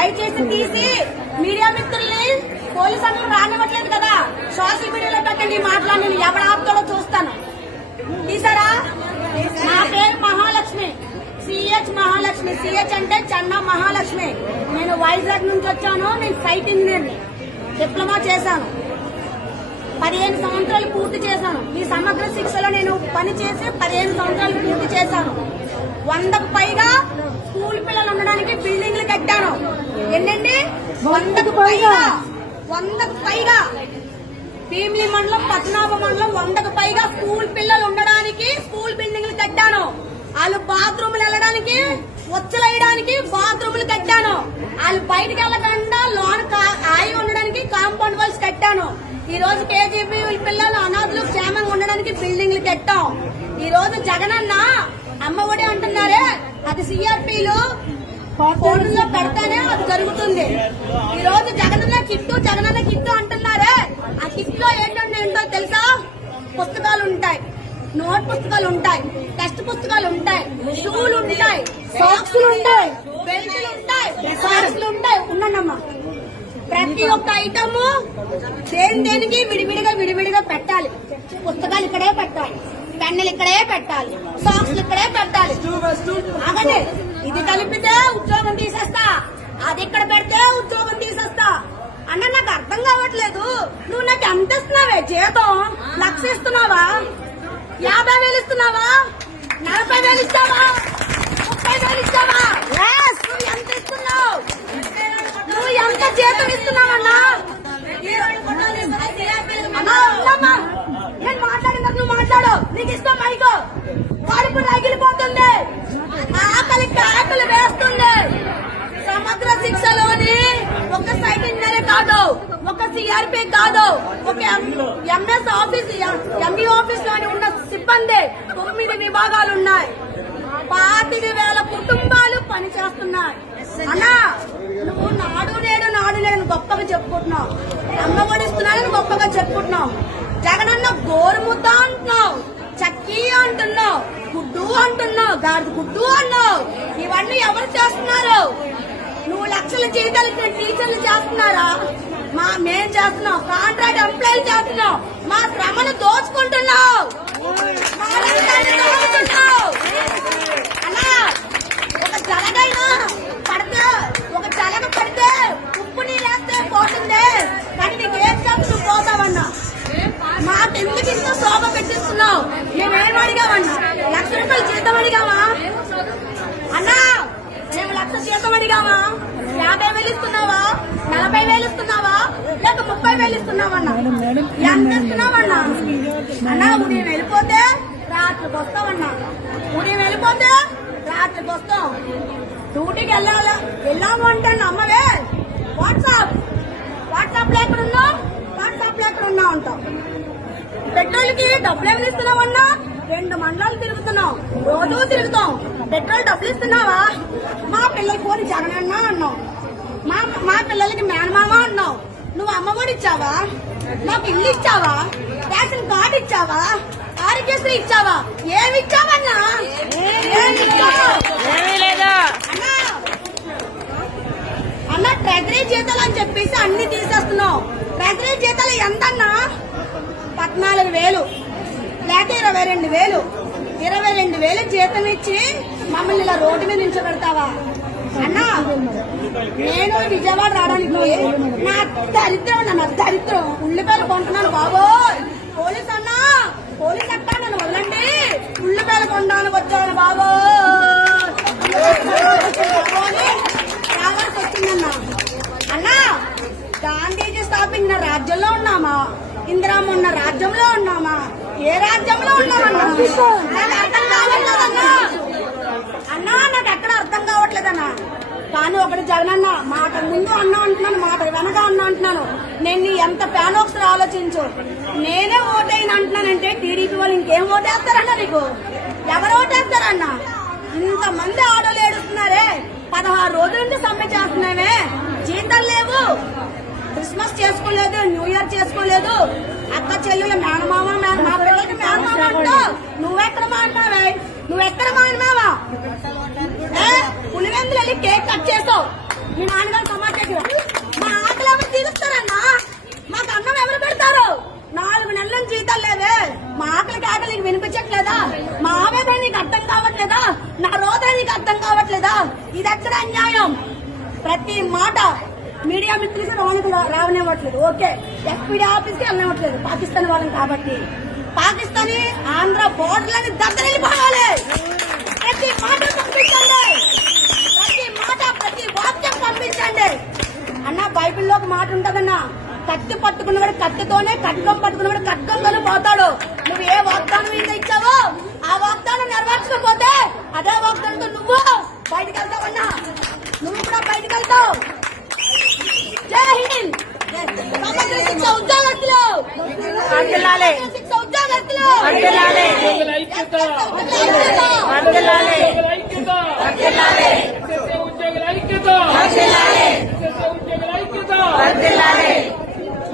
దయచేసి తీసి మీడియా మిత్రుల్ని పోలీసు అందరూ రానివ్వట్లేదు కదా, సోషల్ మీడియాలో పెట్టండి. మాట్లాడి ఎవరు ఆపుతాడో చూస్తాను. తీసారా? నా పేరు మహాలక్ష్మి, సిహెచ్ మహాలక్ష్మి. సిహెచ్ అంటే చెన్న మహాలక్ష్మి. నేను వైజాగ్ నుంచి వచ్చాను. నేను సైట్ ఇంజనీర్ని, డిప్లొమా చేశాను. 15 సంవత్సరాలు పూర్తి చేశాను. ఈ సమగ్ర శిక్షలో నేను పని చేసి 15 సంవత్సరాలు పూర్తి చేశాను. 100కు పైగా స్కూల్ పిల్లలు ఉండడానికి బిల్డింగ్లు కట్టాను. ఎన్నండి? 100కు పైగా భీమిలి మండలం, పద్మనాభ మండలం 100కు పైగా స్కూల్ పిల్లలు ఉండడానికి స్కూల్ బిల్డింగ్లు కట్టాను. వాళ్ళు బాత్రూమ్లు వెళ్ళడానికి, వచ్చలేయడానికి బాత్రూమ్లు కట్టాను. వాళ్ళు బయటకు వెళ్ళకుండా లోన్ ఆయి ఉండడానికి కాంపౌండ్ వాల్స్ కట్టాను. ఈ రోజు కేజీబీ పిల్లలు అనాథులు క్షేమంగా ఉండడానికి బిల్డింగ్లు కట్టాం. ఈ రోజు జగనన్న అమ్మఒడి అంటున్నారే, అది సిఆర్పీలు ఫోన్లో పెడతానే అది జరుగుతుంది. ఈ రోజు జగనన్న కిట్టు అంటున్నారే, ఆ కిట్ లో ఏంటో తెలుసా? పుస్తకాలు ఉంటాయి, నోట్ పుస్తకాలు ఉంటాయి, టెక్స్ట్ పుస్తకాలు ఉంటాయి, షూలు ఉంటాయి, సాక్స్లు ఉంటాయి, బెల్ట్లు ఉంటాయి, సాక్స్లు ఉంటాయి. ఉన్నానమ్మా, ప్రతి ఒక్క ఐటమ్ దేనికి విడివిడిగా పెట్టాలి. పుస్తకాలు ఇక్కడే పెట్టాలి, పెన్నులు ఇక్కడే పెట్టాలి, సాక్స్లు ఇక్కడే పెట్టాలి. అలాగే ఇది కలిపితే ఉద్యోగం తీసేస్తా, అది ఇక్కడ పెడితే ఉద్యోగం తీసేస్తా అన్న. నాకు అర్థం కావట్లేదు. నువ్వు నాకు ఎంత ఇస్తున్నావే జీతం? 1,00,000 ఇస్తున్నావా? 50,000 ఇస్తున్నావా? 40,000 ఇస్తావా? 30,000 ఇస్తావా? నువ్వు ఎంత ఇస్తున్నావు? నువ్వు ఎంత జీతం ఇస్తున్నావన్నా? అన్నా, నేను మాట్లాడినట్టు నువ్వు మాట్లాడు. నీకు ఇష్టం మైకో. కడుపు రగిలిపోతుంది, ఆకలి వేస్తుంది. సమగ్ర శిక్షలోని ఒక సైట్ ఇంజనీర్ కాదు, ఒక సిఆర్పీ కాదు, ఒక ఎంఎస్ ఆఫీస్, ఎంఈ ఆఫీస్ లోని ఉన్న సిబ్బంది 9 విభాగాలు ఉన్నాయి. 25,000 కుటుంబాలు పనిచేస్తున్నాయి. అన్నా, నువ్వు నాడు నేడు గొప్పగా చెప్పుకుంటున్నావు, అమ్మఒడి ఇస్తున్నానని గొప్పగా చెప్పుకుంటున్నావు. జగనన్న గోరుముద్ద అంటున్నావు, చక్కీ అంటున్నావు, గుడ్డు అంటున్నావు, గాడిద గుడ్డు అన్నావు. ఇవన్నీ ఎవరు చేస్తున్నారు? నువ్వు లక్షల జీతాలు టీచర్లు చేస్తున్నారా? మేం చేస్తున్నాం, కాంట్రాక్ట్ ఎంప్లాయీలు చేస్తున్నావు. మా శ్రమను దోచుకుంటున్నావు. అలా ఒక జలగ పడితే ఉప్పు నీళ్ళేస్తే పోతుంది, కానీ నీకేం చెప్పు పోతావన్నా. మాకెందుకు ఇంత శోభ పెట్టిస్తున్నావు? మేమేం అడిగామన్నా? 1,00,000 రూపాయలు జీతం అడిగామా అన్నా? మేము 1,00,000 జీతం అడిగామా? 50,000 ఇస్తున్నావా? 40,000 ఇస్తున్నావా? లేక 30,000 ఇస్తున్నావన్నా? ఎంత ఇస్తున్నావన్నా? అన్నా, ఉదయం వెళ్ళిపోతే రాత్రికి వస్తామన్నా. ఉదయం వెళ్ళిపోతే రాత్రికి వస్తాం. డ్యూటీకి వెళ్ళాము అంటే నమ్మవే. వాట్సాప్ లో ఎక్కడున్నావు అంటాం. పెట్రోల్ కి డబ్బులు ఏమి ఇస్తున్నావన్నా? 2 మండలాలు తిరుగుతున్నాం, రోజు తిరుగుతాం. పెట్రోల్ డబ్బులు ఇస్తున్నావా? మా పిల్లలకి పోని జగనన్న అన్నావు, మా పిల్లలకి మేనమామ అన్నావు. నువ్వు అమ్మఒడి ఇచ్చావా? నాకు ఇల్లు ఇచ్చావా? రేషన్ కార్డు ఇచ్చావా? ఆరోగ్యశ్రీ ఇచ్చావా? ఏమి ఇచ్చావన్నా? అన్న, ట్రెజరీ జీతాలు అని చెప్పేసి అన్ని తీసేస్తున్నావు. ట్రెజరీ జీతాలు ఎంతన్నా? 14,000 లేక 22,000. 22,000 జీతం ఇచ్చి మమ్మల్ని ఇలా రోడ్డు మీద నిల్చోబెడతావా అన్నా? నేను విజయవాడ రావడానికి నా దరిద్రం ఉల్లిపాయలు కొంటున్నాను బాబో. పోలీస్ అక్క నన్ను వల్లండి, ఉల్లిపాయలు కొనడానికి వచ్చాను బాబో. రావాల్సి వచ్చిందన్నా. అన్నా, గాంధీజీ స్థాపించిన రాజ్యంలో ఉన్నామా? ఇందిరామ్మ ఉన్న రాజ్యంలో ఉన్నామా? ఏ రాజ్యంలో ఉన్నామన్నా? నాకు అర్థం కావట్లేదన్నా. అన్నా, నాకు ఎక్కడ అర్థం కావట్లేదన్నా. కానీ ఒకటి జగనన్న, మాట ముందు అన్నా అంటున్నాను, మాట వెనక అన్నా అంటున్నాను. నేను ఎంత ఫ్యాన్ ఒకసారి ఆలోచించు. నేనే ఓటైన అంటున్నానంటే టీడీపీ వాళ్ళు ఇంకేం ఓటేస్తారన్నా? నీకు ఎవరు ఓటేస్తారన్నా? ఇంతమంది ఆడోళ్ళు ఏడుస్తున్నారే. 16 రోజుల నుండి సమ్మె చేస్తున్నామే, జీతాలు లేవు, క్రిస్మస్ చేసుకోలేదు, న్యూ ఇయర్ చేసుకోలేదు. అక్క చెల్లెలు మేనమామ, మా పిల్లలకి మేనమామ అంటావు. నువ్వెక్కడ మాట్లావే? నువ్వెక్కడ మానమావా? పులివెందులు వెళ్ళి కేక్ కట్ చేసావు. మీ నాన్నగారు ఇది ఎక్కడ అన్యాయం? ప్రతి మాట మీడియా మిత్రులకి రావనివ్వట్లేదు. ఓకే, ఎస్పీడీ ఆఫీస్కి వెళ్ళనివ్వట్లేదు పాకిస్తాన్ వాళ్ళని కాబట్టి. పాకిస్తానీ ఆంధ్ర బోర్డర్లని దగ్గరెళ్ళిపోవాలి. ప్రతి మాట పంపించండి, ప్రతి మాట ప్రతి వాక్యం పంపించండి అన్న. బైబిల్లో ఒక మాట ఉంటదన్నా, కత్తి పట్టుకున్నవాడు కత్తితోనే, ఖడ్గం పట్టుకున్నవాడు ఖడ్గంతోనే పోతాడు. నువ్వు ఏ వాగ్దానం మీద ఇచ్చావో ఆ వాగ్దానం నెరవేర్చకపోతే అదే వాగ్దానంతో నువ్వు బయటకు వెళ్తావన్నా, నువ్వు కూడా బయటకు వెళ్తావు. జై హింద్. సమగ్ర శిక్ష ఉద్యోగస్తులు, శిక్ష ఉద్యోగస్తులు, ఐక్యత